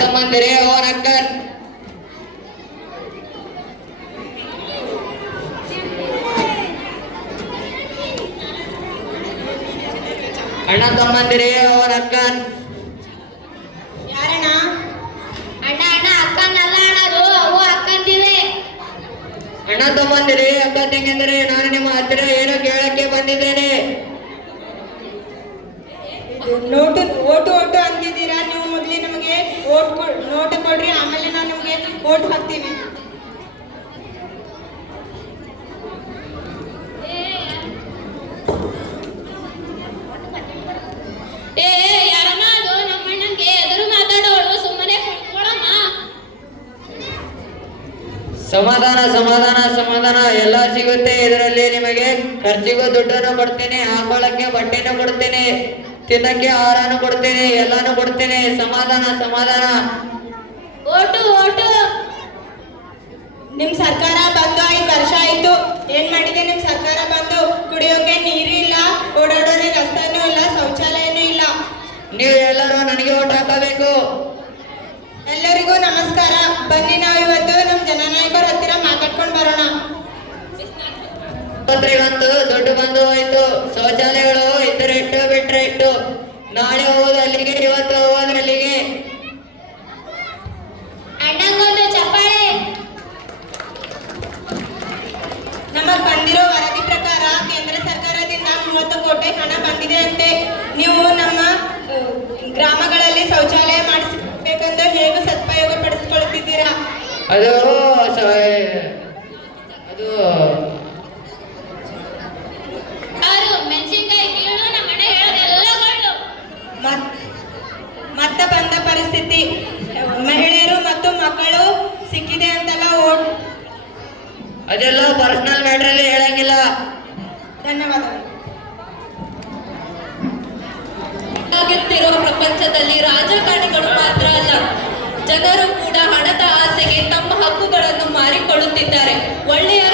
ತಮ್ಮಂದಿರೇ ಅವನಕ್ಕರ್ ಅಣ್ಣ ತಮ್ಮಂದಿರೇ ಅವನಕ್ಕನ್ ಯಾರಣ್ಣ? ಅಣ್ಣ ಅಣ್ಣ ಅಕ್ಕನಲ್ಲ ಅಣ್ಣದು, ಅವು ಅಕ್ಕಂದಿವೆ. ಅಣ್ಣ ತಮ್ಮಂದಿರೇ ಅಕ್ಕ ತಂಗಿಯಂದರೆ ನಾನು ನಿಮ್ಮ ಹತ್ತಿರ ಏನೋ ಕೇಳಕ್ಕೆ ಬಂದಿದ್ದೇನೆ. ನೋಟು ಓಟು ಓಟು ಅಂತಿದ್ದೀರಾ ನೀವು. ಮೊದಲೇ ನಮಗೆ ನೋಟ ಕೊಡ್ರಿ, ಆಮೇಲೆ ನಾವು ನಿಮಗೆ ಓಟ್ ಹಾಕ್ತೀವಿ. ಏ ಯಾರಮ್ಮ ಅದು? ನಮ್ಮ ಅಣ್ಣಂಗೆ ಎದುರು ಮಾತಾಡೋಳು, ಸುಮ್ಮನೆ ಕುತ್ಕೊಳ್ಳಮ್ಮ. ಸಮಾಧಾನ ಸಮಾಧಾನ ಸಮಾಧಾನ ಎಲ್ಲ ಸಿಗುತ್ತೆ ಇದರಲ್ಲಿ. ನಿಮಗೆ ಖರ್ಚಿಗೂ ದುಡ್ಡನ್ನು ಕೊಡ್ತೀನಿ, ಹಾಕೊಳ್ಳಕ್ಕೆ ಬಟ್ಟೆನೂ ಕೊಡ್ತೀನಿ, ತಿನ್ನಕ್ಕೆ ಆಹಾರನೂ ಕೊಡ್ತೀನಿ, ಎಲ್ಲಾನು ಕೊಡ್ತೀನಿ. ಸಮಾಧಾನ ಸಮಾಧಾನ. Vote vote. ನಿಮ್ ಸರ್ಕಾರ ಬಂದು 5 ವರ್ಷ ಆಯ್ತು. ಏನ್ ಮಾಡಿದೆ ನಿಮ್ ಸರ್ಕಾರ ಬಂದು? ಕುಡಿಯೋಕೆ ನೀರು ಇಲ್ಲ, ಓಡಾಡೋದೇ ರಸ್ತೆನೂ ಇಲ್ಲ, ಶೌಚಾಲಯನೂ ಇಲ್ಲ. ನೀವು ಎಲ್ಲರೂ ನನಗೆ ಓಟ್ ಹಾಕಬೇಕು. ಎಲ್ಲರಿಗೂ ನಮಸ್ಕಾರ. ಬನ್ನಿ ನಾವು ಇವತ್ತು ನಮ್ಮ ಜನನಾಯಕರ ಹತ್ತಿರ ಮಾತಾಡ್ಕೊಂಡು ಬರೋಣ. ಆಸ್ಪತ್ರೆಗಂತೂ ದುಡ್ಡು ಬಂದು ಹೋಯ್ತು. ಶೌಚಾಲಯಗಳು ಇದ್ರೆ ಇಟ್ಟು ಬಿಟ್ರೆ ಇಟ್ಟು. ನಾಳೆ ಹೋಗೋದು ಅಲ್ಲಿಗೆ, ಇವತ್ತು ಹೋಗೋದು ಅಲ್ಲಿಗೆ. ಅಣ್ಣಂಗೊಂದು ಚಪ್ಪಾಳೆ. ನಮಗ್ ಬಂದಿರೋ ವರದಿ ಪ್ರಕಾರ ಕೇಂದ್ರ ಸರ್ಕಾರದಿಂದ 30 ಕೋಟಿ ಹಣ ಬಂದಿದೆ ಅಂತೆ. ನೀವು ನಮ್ಮ ಗ್ರಾಮಗಳಲ್ಲಿ ಶೌಚಾಲಯ ಮಾಡಿಸಬೇಕೆಂದು ಹೇಗೆ ಸದುಪಯೋಗ ಪಡಿಸಿಕೊಳ್ಳುತ್ತಿದ್ದೀರಾ? ಅದು ಯಾರು ಮೆಣಸಿನ್ಕಾಯಿ ಕೀಳು? ನಮ್ಮ ಅಣ್ಣ ಹೇಳೋದೆಲ್ಲ ಗಳು. ಮತ್ತೆ ಬಂದ ಪರಿಸ್ಥಿತಿ, ಮಹಿಳೆಯರು ಮತ್ತು ಮಕ್ಕಳು ಸಿಕ್ಕಿದೆ ಅಂತೆಲ್ಲ ಓಟ್. ಅದೆಲ್ಲ ಪರ್ಸನಲ್ ಮ್ಯಾಟ್ರಲ್ಲಿ ಹೇಳಂಗಿಲ್ಲ. ಧನ್ಯವಾದಗಳು. ಆಗುತ್ತಿರುವ ಪ್ರಪಂಚದಲ್ಲಿ ರಾಜಕಾರಣಿಗಳು ಮಾತ್ರ ಅಲ್ಲ, ಜನರು ಕೂಡ ಹಣದ ಆಸೆಗೆ ತಮ್ಮ ಹಕ್ಕುಗಳನ್ನು ಮಾರಿಕೊಳ್ಳುತ್ತಿದ್ದಾರೆ. ಒಳ್ಳೆಯ